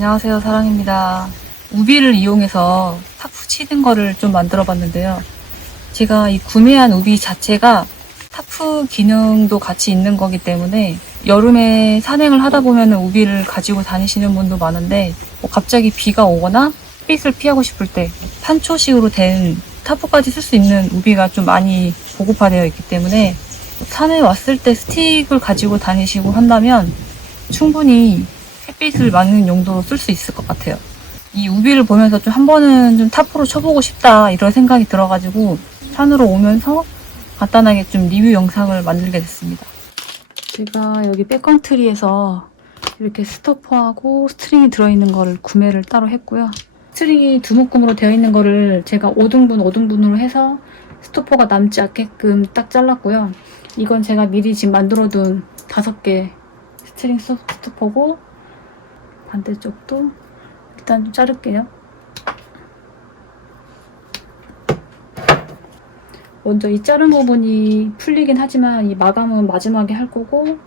안녕하세요. 사랑입니다. 우비를 이용해서 타프 치는 거를 좀 만들어 봤는데요. 제가 이 구매한 우비 자체가 타프 기능도 같이 있는 거기 때문에 여름에 산행을 하다 보면 우비를 가지고 다니시는 분도 많은데 뭐 갑자기 비가 오거나 햇빛을 피하고 싶을 때 판초식으로 된 타프까지 쓸 수 있는 우비가 좀 많이 보급화되어 있기 때문에 산에 왔을 때 스틱을 가지고 다니시고 한다면 충분히 햇빛을 막는 용도로 쓸 수 있을 것 같아요. 이 우비를 보면서 좀 한 번은 좀 타프로 쳐보고 싶다 이런 생각이 들어가지고 산으로 오면서 간단하게 좀 리뷰 영상을 만들게 됐습니다. 제가 여기 백컨트리에서 이렇게 스토퍼하고 스트링이 들어있는 거를 구매를 따로 했고요. 스트링이 두 묶음으로 되어 있는 거를 제가 5등분, 5등분으로 해서 스토퍼가 남지 않게끔 딱 잘랐고요. 이건 제가 미리 지금 만들어둔 다섯 개 스트링 스- 스토퍼고 반대쪽도 일단 좀 자를게요. 먼저 이 자른 부분이 풀리긴 하지만 이 마감은 마지막에 할 거고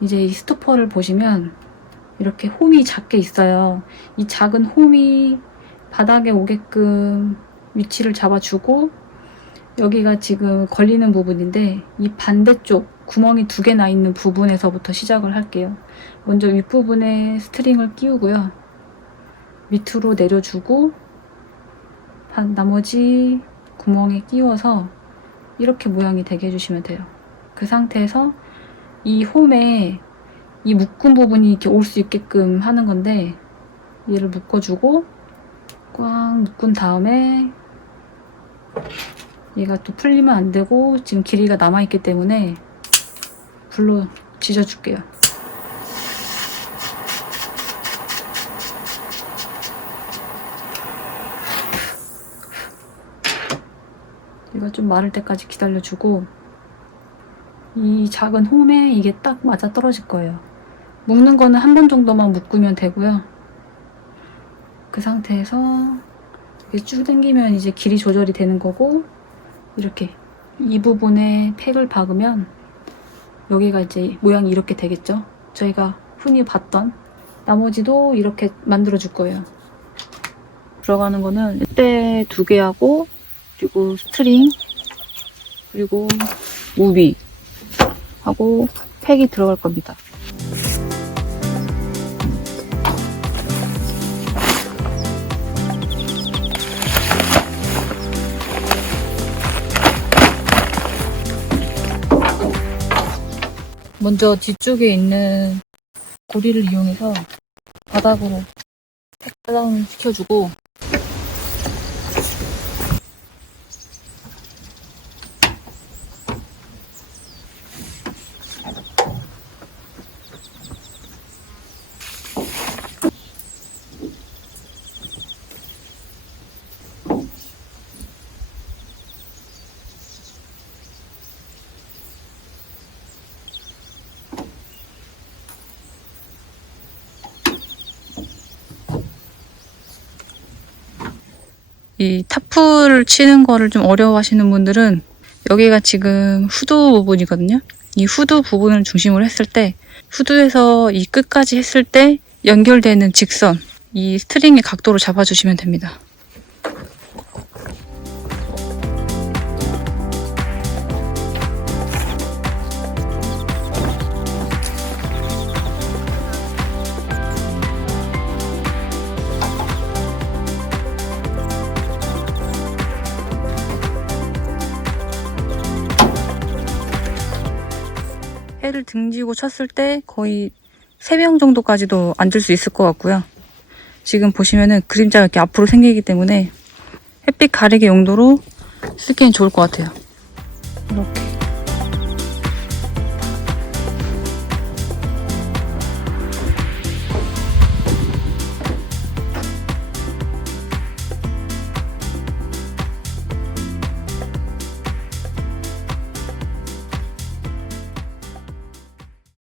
이제 이 스토퍼를 보시면 이렇게 홈이 작게 있어요. 이 작은 홈이 바닥에 오게끔 위치를 잡아주고 여기가 지금 걸리는 부분인데 이 반대쪽 구멍이 두 개나 있는 부분에서부터 시작을 할게요. 먼저 윗부분에 스트링을 끼우고요. 밑으로 내려주고 반- 나머지 구멍에 끼워서 이렇게 모양이 되게 해주시면 돼요. 그 상태에서 이 홈에 이 묶은 부분이 이렇게 올 수 있게끔 하는 건데 얘를 묶어주고 꽉 묶은 다음에 얘가 또 풀리면 안 되고 지금 길이가 남아있기 때문에 불로 지져줄게요. 얘가 좀 마를 때까지 기다려주고 이 작은 홈에 이게 딱 맞아 떨어질 거예요. 묶는 거는 한 번 정도만 묶으면 되고요. 그 상태에서 이렇게 쭉 당기면 이제 길이 조절이 되는 거고 이렇게 이 부분에 팩을 박으면 여기가 이제 모양이 이렇게 되겠죠. 저희가 흔히 봤던 나머지도 이렇게 만들어 줄 거예요. 들어가는 거는 때 두 개 하고 그리고 스트링 그리고 우비 하고 팩이 들어갈 겁니다. 먼저 뒤쪽에 있는 고리를 이용해서 바닥으로 팩 다운 시켜주고 이 타프를 치는 거를 좀 어려워하시는 분들은 여기가 지금 후드 부분이거든요. 이 후드 부분을 중심으로 했을 때 후드에서 이 끝까지 했을 때 연결되는 직선 이 스트링의 각도를 잡아주시면 됩니다. 해를 등지고 쳤을 때 거의 3명 정도까지도 앉을 수 있을 것 같고요. 지금 보시면은 그림자가 이렇게 앞으로 생기기 때문에 햇빛 가리개 용도로 쓰기엔 좋을 것 같아요. 이렇게.